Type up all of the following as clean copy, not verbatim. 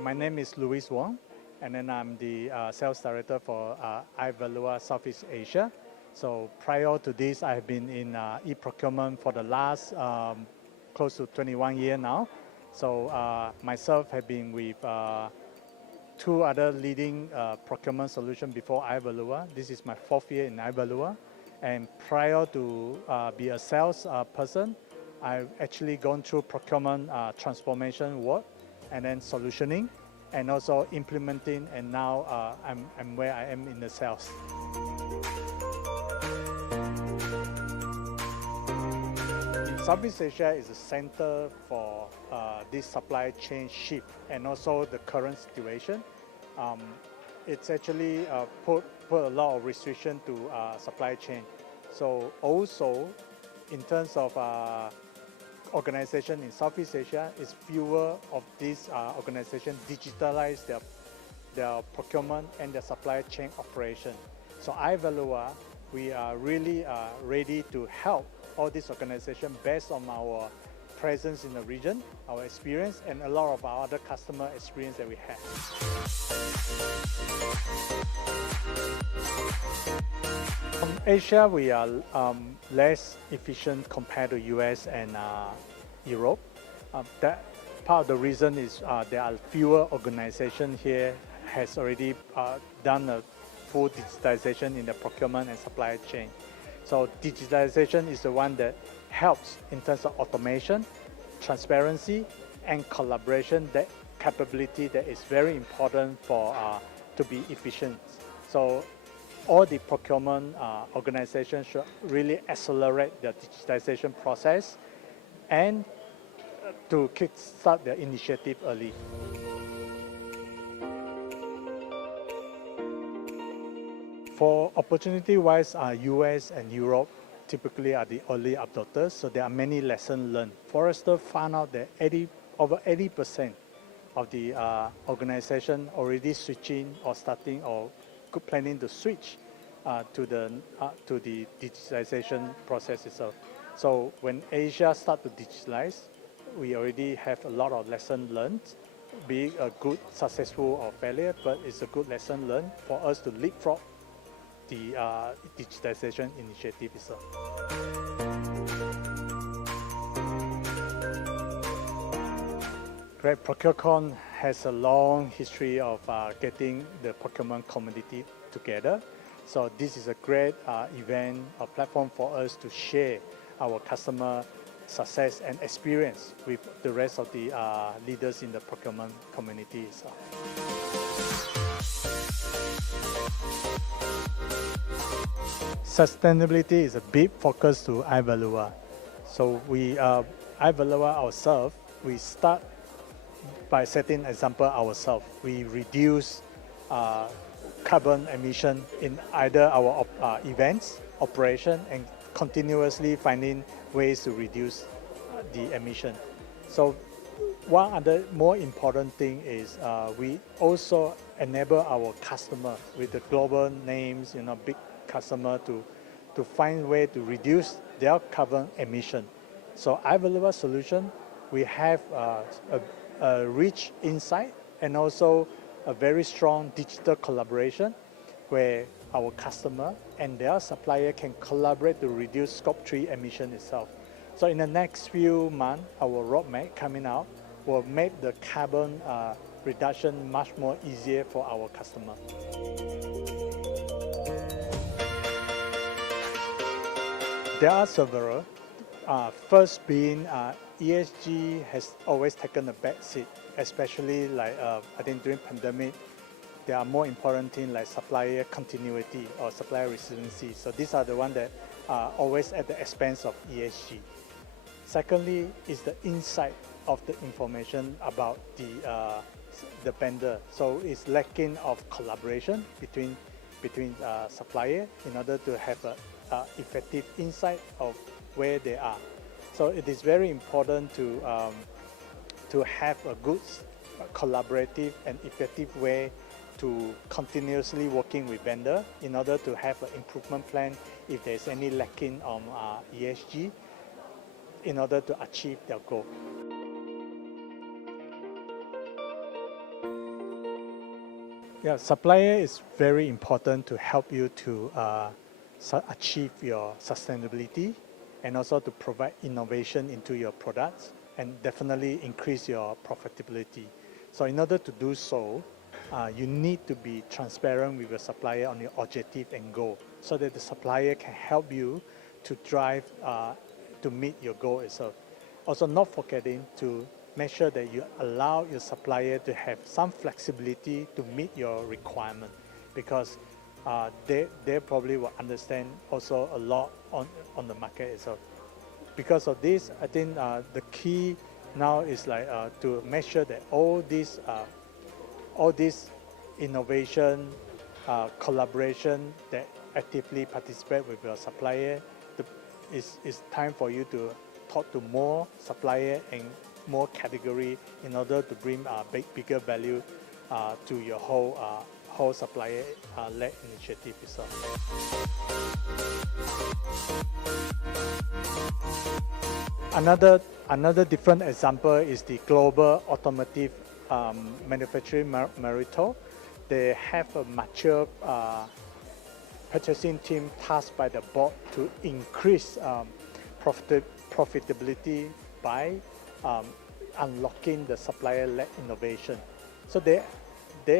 my name is Louis Wong, and then I'm the sales director for Ivalua Southeast Asia. So prior to this, I've been in e-procurement for the last close to 21 years now. So myself have been with two other leading procurement solutions before Ivalua. This is my 4th year in Ivalua. And prior to be a sales person, I've actually gone through procurement transformation work and then solutioning and also implementing, and now I'm where I am in the sales. Southeast Asia is a center for this supply chain shift and also the current situation. It's actually put a lot of restriction to supply chain. So also in terms of organization in Southeast Asia, is fewer of these organizations digitalize their procurement and their supply chain operation. So Ivalua, we are really ready to help all these organizations based on our presence in the region, our experience, and a lot of our other customer experience that we have. Asia, we are less efficient compared to US and Europe. That part of the reason is there are fewer organizations here has already done a full digitization in the procurement and supply chain. So digitalization is the one that helps in terms of automation, transparency, and collaboration. That capability that is very important for to be efficient. So all the procurement organizations should really accelerate the digitization process and to kickstart their initiative early. For opportunity-wise, US and Europe typically are the early adopters, so there are many lessons learned. Forrester found out that over 80% of the organization already switching or starting or planning to switch to the digitalization process itself. So when Asia start to digitalize, we already have a lot of lessons learned, be it a good, successful or failure, but it's a good lesson learned for us to leapfrog the digitization initiative itself. Great. Procurecon has a long history of getting the procurement community together. So this is a great event, a platform for us to share our customer success and experience with the rest of the leaders in the procurement community itself. Sustainability is a big focus to Ivalua. So Ivalua ourselves, we start by setting example ourselves. We reduce carbon emission in either our events, operation, and continuously finding ways to reduce the emission. So one other more important thing is we also enable our customer with the global names, big customer to find way to reduce their carbon emission. So Ivalua solution, we have a rich insight and also a very strong digital collaboration where our customer and their supplier can collaborate to reduce Scope 3 emission itself. So in the next few months, our roadmap coming out will make the carbon reduction much more easier for our customer. There are several. First being ESG has always taken a back seat, especially like I think during pandemic, there are more important things like supplier continuity or supplier resiliency. So these are the ones that are always at the expense of ESG. Secondly is the insight of the information about the vendor. So it's lacking of collaboration between supplier in order to have a effective insight of where they are. So it is very important to have a good collaborative and effective way to continuously working with vendor in order to have an improvement plan if there's any lacking on ESG in order to achieve their goal. Yeah, supplier is very important to help you to achieve your sustainability and also to provide innovation into your products and definitely increase your profitability. So in order to do so, you need to be transparent with your supplier on your objective and goal so that the supplier can help you to drive to meet your goal itself. Also, not forgetting to make sure that you allow your supplier to have some flexibility to meet your requirement, because they probably will understand also a lot on the market itself. Because of this, I think the key now is like to make sure that all this innovation, collaboration that actively participate with your supplier, it's time for you to talk to more supplier and more category in order to bring bigger value to your whole supplier led initiative itself. Another different example is the global automotive manufacturing Marito. They have a mature purchasing team tasked by the board to increase profitability by unlocking the supplier-led innovation. So they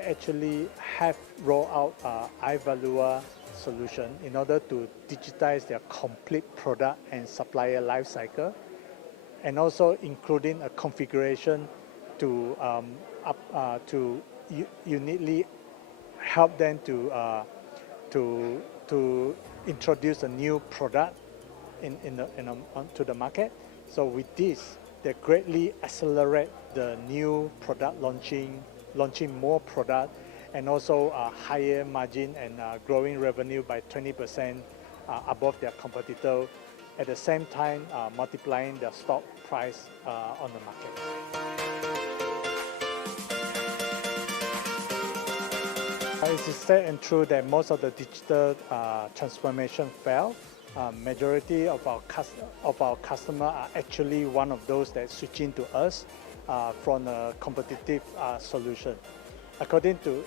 actually have rolled out Ivalua solution in order to digitize their complete product and supplier life cycle, and also including a configuration to uniquely help them to introduce a new product onto the market. So with this, they greatly accelerate the new product launching more product, and also higher margin and growing revenue by 20% above their competitor. At the same time, multiplying the stock price on the market. It is said and true that most of the digital transformation fail. Majority of our customers are actually one of those that switching to us from a competitive solution. According to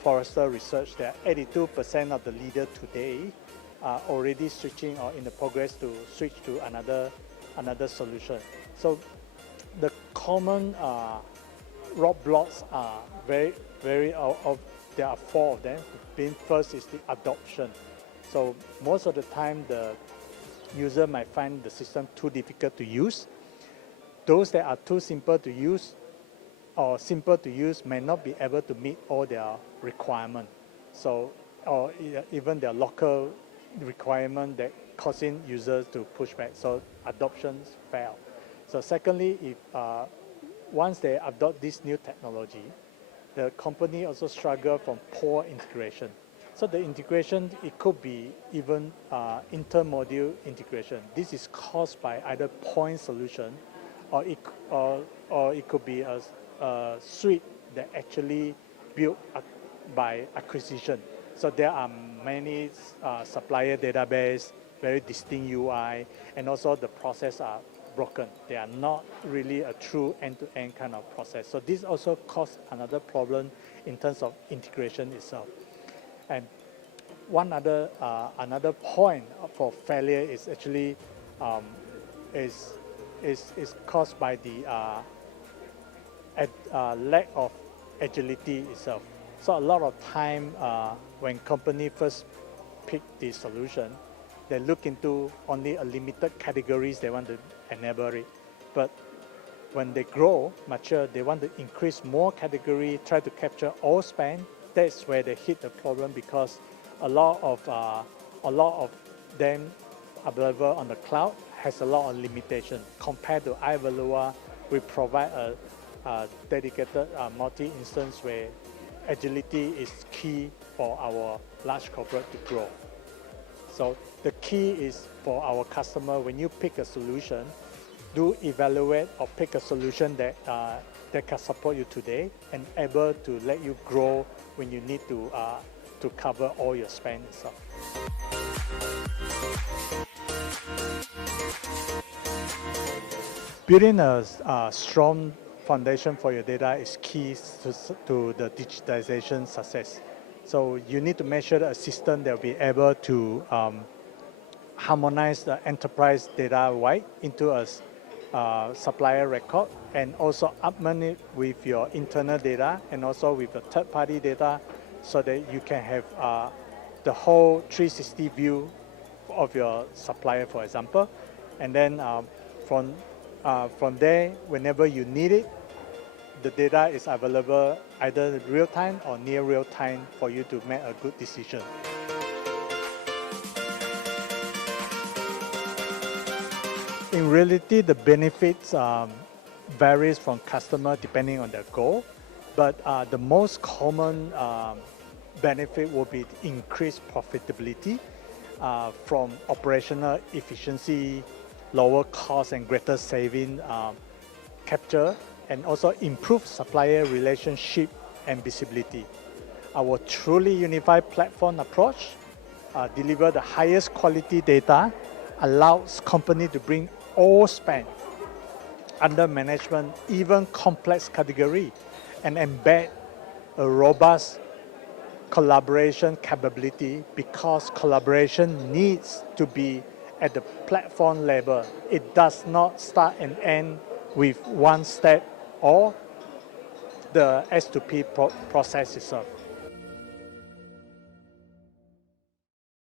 Forrester research, that 82% of the leaders today are already switching or in the progress to switch to another solution. So the common roadblocks are there are four of them. Being first is the adoption. So most of the time the user might find the system too difficult to use. Those that are too simple to use or simple to use may not be able to meet all their requirements. So or even their local requirement that causing users to push back. So adoptions fail. So secondly, if once they adopt this new technology, the company also struggle from poor integration. So the integration, it could be even inter-module integration. This is caused by either point solution, or it could be a suite that actually built by acquisition. So there are many supplier database, very distinct UI, and also the process are broken. They are not really a true end-to-end kind of process. So this also causes another problem in terms of integration itself. And one another point for failure is actually is caused by the lack of agility itself. So a lot of time when company first pick the solution, they look into only a limited categories they want to enable it. But when they grow, mature, they want to increase more category, try to capture all spend. That's where they hit the problem, because a lot of them available on the cloud has a lot of limitation. Compared to Ivalua, we provide a dedicated multi-instance where agility is key for our large corporate to grow. So the key is for our customer, when you pick a solution, do evaluate or pick a solution that can support you today and able to let you grow when you need to cover all your spend and stuff. Building a strong foundation for your data is key to the digitization success. So you need to make sure that a system that will be able to harmonize the enterprise data wide into a supplier record, and also augment it with your internal data and also with the third-party data, so that you can have the whole 360 view of your supplier, for example. And then from there, whenever you need it, the data is available either real time or near real time for you to make a good decision. In reality, the benefits varies from customer depending on their goal, but the most common benefit will be increased profitability from operational efficiency, lower cost and greater saving capture, and also improve supplier relationship and visibility. Our truly unified platform approach deliver the highest quality data, allows company to bring all spend under management, even complex category, and embed a robust collaboration capability, because collaboration needs to be at the platform level. It does not start and end with one step or the S2P process itself.